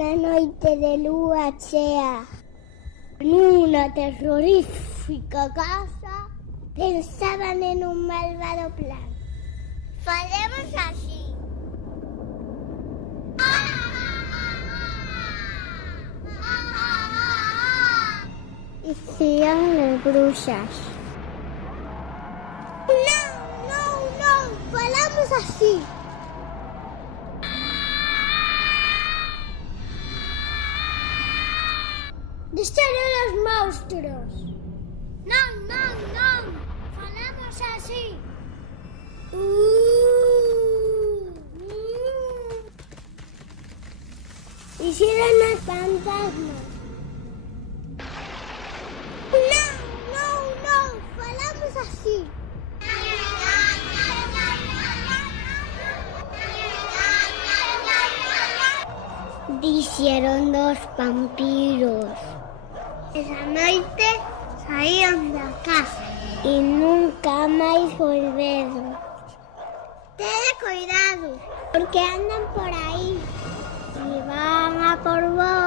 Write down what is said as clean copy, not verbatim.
Unha noite de lúa chea, nunha terrorífica casa, pensaban en un malvado plan. Falemos así. Dicían as bruxas. Non, falamos así. Dixeron os monstruos. Non, falamos así. Dixeron os fantasmas. Non, falamos así. Dixeron dos vampiros. Esa noite saían da casa e nunca máis volveron. Tede cuidado, porque andan por aí. Si van a por vos,